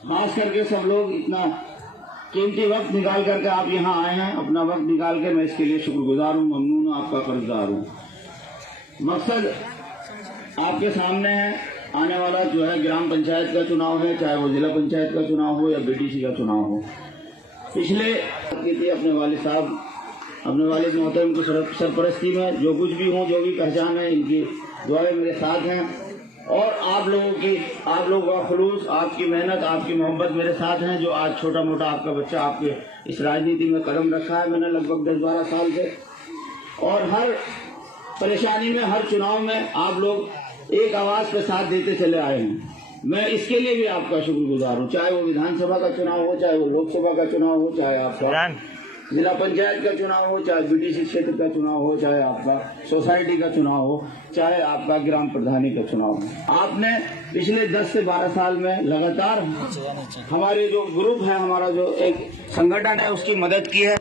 खास करके सब लोग इतना कीमती वक्त निकाल करके आप यहाँ आए हैं, अपना वक्त निकाल के मैं इसके लिए शुक्रगुजार हूँ, ममनून हूँ, आपका कर्जदार हूँ। मकसद आपके सामने है, आने वाला जो है ग्राम पंचायत का चुनाव है, चाहे वो जिला पंचायत का चुनाव हो या बीटीसी का चुनाव हो। पिछले अपने वालिद साहब, अपने वालिद मोहतरम की सरपरस्ती में जो कुछ भी हो, जो भी पहचान है, इनकी दुआएं मेरे साथ हैं और आप लोगों का खुलूस, आपकी मेहनत, आपकी मोहब्बत मेरे साथ हैं। जो आज छोटा मोटा आपका बच्चा आपके इस राजनीति में कदम रखा है मैंने लगभग 10-12 साल से, और हर परेशानी में, हर चुनाव में आप लोग एक आवाज पे साथ देते चले आए हैं। मैं इसके लिए भी आपका शुक्रगुजार हूँ, चाहे वो विधानसभा का चुनाव हो, चाहे वो लोकसभा का चुनाव हो, चाहे आपका जिला पंचायत का चुनाव हो, चाहे बीटीसी क्षेत्र का चुनाव हो, चाहे आपका सोसाइटी का चुनाव हो, चाहे आपका ग्राम प्रधानी का चुनाव हो। आपने पिछले 10 से 12 साल में लगातार हमारे जो ग्रुप है, हमारा जो एक संगठन है, उसकी मदद की है।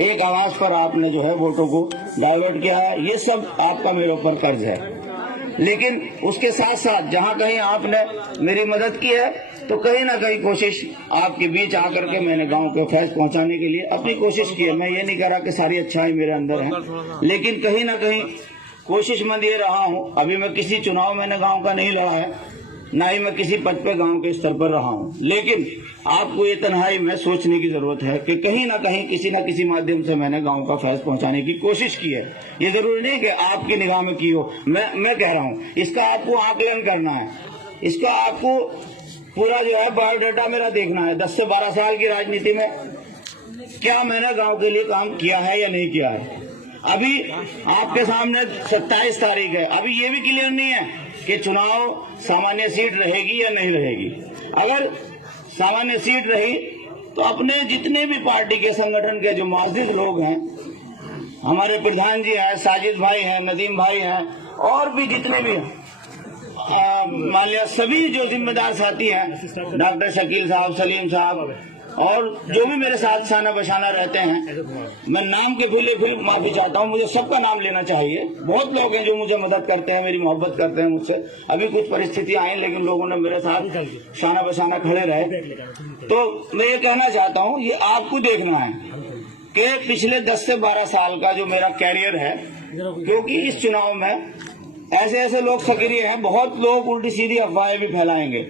एक आवाज पर आपने जो है वोटों को डाइवर्ट किया है। ये सब आपका मेरे ऊपर कर्ज है। लेकिन उसके साथ साथ जहाँ कहीं आपने मेरी मदद की है तो कहीं ना कहीं कोशिश आपके बीच आकर के मैंने गांव को फैज पहुंचाने के लिए अपनी कोशिश की है। मैं ये नहीं कह रहा कि सारी अच्छाई मेरे अंदर है, लेकिन कहीं ना कहीं कोशिशमंद ये रहा हूँ। अभी मैं किसी चुनाव मैंने गांव का नहीं लड़ा है, ना ही मैं किसी पद पे गांव के स्तर पर रहा हूँ, लेकिन आपको ये तन्हाई में सोचने की जरूरत है कि कहीं ना कहीं किसी न किसी माध्यम से मैंने गांव का फैज पहुंचाने की कोशिश की है। ये जरूरी नहीं कि आपकी निगाह में की हो। मैं कह रहा हूँ इसका आपको आकलन करना है, इसका आपको पूरा जो है बायोडाटा मेरा देखना है। 10 से 12 साल की राजनीति में क्या मैंने गांव के लिए काम किया है या नहीं किया है। अभी आपके सामने 27 तारीख है, अभी ये भी क्लियर नहीं है कि चुनाव सामान्य सीट रहेगी या नहीं रहेगी। अगर सामान्य सीट रही तो अपने जितने भी पार्टी के संगठन के जो मौजूद लोग हैं, हमारे प्रधान जी हैं, साजिद भाई हैं, नदीम भाई हैं, और भी जितने भी मान लिया सभी जो जिम्मेदार साथी हैं, डॉक्टर शकील साहब, सलीम साहब, और जो भी मेरे साथ शाना बशाना रहते हैं, मैं नाम के फिर माफी चाहता हूँ। मुझे सबका नाम लेना चाहिए। बहुत लोग हैं जो मुझे मदद करते हैं, मेरी मोहब्बत करते हैं मुझसे। अभी कुछ परिस्थितियां आई, लेकिन लोगों ने मेरे साथ शाना बशाना खड़े रहे। तो मैं ये कहना चाहता हूँ, ये आपको देखना है कि पिछले 10 से 12 साल का जो मेरा कैरियर है, क्योंकि इस चुनाव में ऐसे लोग सक्रिय हैं, बहुत लोग उल्टी सीधी अफवाहें भी फैलाएंगे,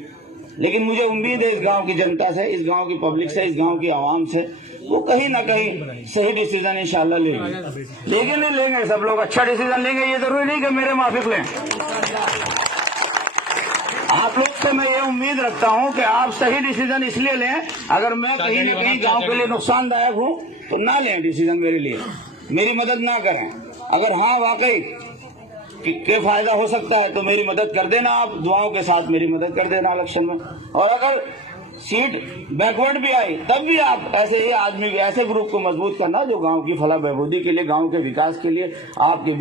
लेकिन मुझे उम्मीद है इस गांव की जनता से, इस गांव की पब्लिक से, इस गांव की आवाम से, वो कहीं ना कहीं सही डिसीजन इंशाल्लाह लेंगे। नहीं लेंगे सब लोग अच्छा डिसीजन लेंगे। ये जरूरी नहीं कि मेरे माफिक लें। आप लोग से मैं ये उम्मीद रखता हूं कि आप सही डिसीजन इसलिए लें, अगर मैं कहीं न कहीं गांव के लिए नुकसानदायक हूं तो ना लें डिसीजन मेरे लिए, मेरी मदद ना करें। अगर हाँ वाकई के फायदा हो सकता है तो मेरी मदद कर देना, आप दुआओं के साथ मेरी मदद कर देना इलेक्शन में। और अगर सीट बैकवर्ड भी आई तब भी आप ऐसे ही आदमी, ऐसे ग्रुप को मजबूत करना जो गांव की फलाह बहबूदी के लिए, गांव के विकास के लिए आपके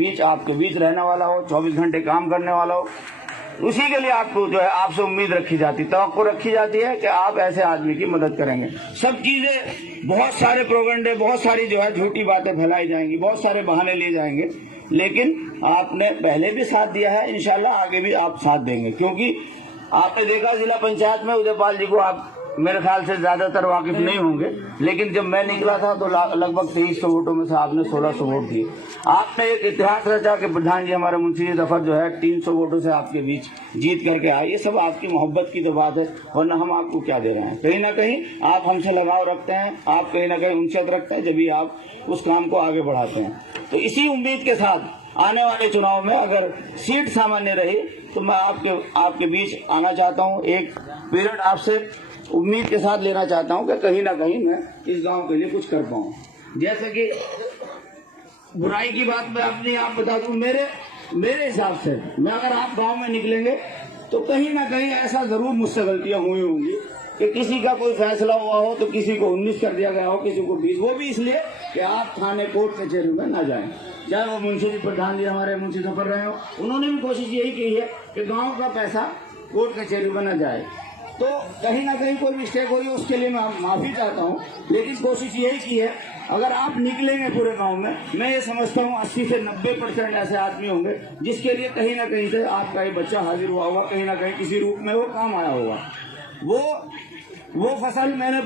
बीच रहने वाला हो, 24 घंटे काम करने वाला हो। उसी के लिए आपको जो है आपसे उम्मीद रखी जाती, तवक्को रखी जाती है कि आप ऐसे आदमी की मदद करेंगे। सब चीजें, बहुत सारे प्रोपेगेंडे, बहुत सारी जो है झूठी बातें फैलाई जाएंगी, बहुत सारे बहाने लिए जाएंगे, लेकिन आपने पहले भी साथ दिया है, इंशाल्लाह आगे भी आप साथ देंगे। क्योंकि आपने देखा जिला पंचायत में उदयपाल जी को आप मेरे ख्याल से ज्यादातर वाकिफ नहीं होंगे, लेकिन जब मैं निकला था तो लगभग 2300 वोटों में से आपने 1600 वोट दिए। आपने एक इतिहास रचा कि प्रधान जी हमारे मुंशी जफर जो है 300 वोटों से आपके बीच जीत करके आए। ये सब आपकी मोहब्बत की तो बात है, वरना हम आपको क्या दे रहे हैं। कहीं ना कहीं आप हमसे लगाव रखते हैं, आप कहीं ना कहीं उनसे रखते हैं, जब भी आप उस काम को आगे बढ़ाते हैं। तो इसी उम्मीद के साथ आने वाले चुनाव में अगर सीट सामान्य रही तो मैं आपके बीच आना चाहता हूँ, एक पीरियड आपसे उम्मीद के साथ लेना चाहता हूं कि कहीं ना कहीं मैं इस गांव के लिए कुछ कर पाऊं। जैसे कि बुराई की बात मैं अपनी आप बता दूं, मेरे हिसाब से मैं अगर आप गांव में निकलेंगे तो कहीं ना कहीं ऐसा जरूर मुझसे गलतियां हुई होंगी कि किसी का कोई फैसला हुआ हो तो किसी को 19 कर दिया गया हो, किसी को 20। वो भी इसलिए कि आप थाने कोर्ट कचहरी में ना जाएं। चाहे वो मुंशी जी प्रधान जी हमारे मुंशी सफर रहे हो, उन्होंने भी कोशिश यही की है कि गाँव का पैसा कोर्ट कचहरी में न जाए। तो कहीं ना कहीं कोई मिस्टेक हुई उसके लिए मैं माफी चाहता हूँ, लेकिन कोशिश यही की है अगर आप निकलेंगे पूरे गांव में, मैं ये समझता हूँ 80 से 90% ऐसे आदमी होंगे जिसके लिए कहीं ना कहीं से आपका ये बच्चा हाजिर हुआ होगा, कहीं ना कहीं किसी रूप में वो काम आया होगा। वो वो फसल मैंने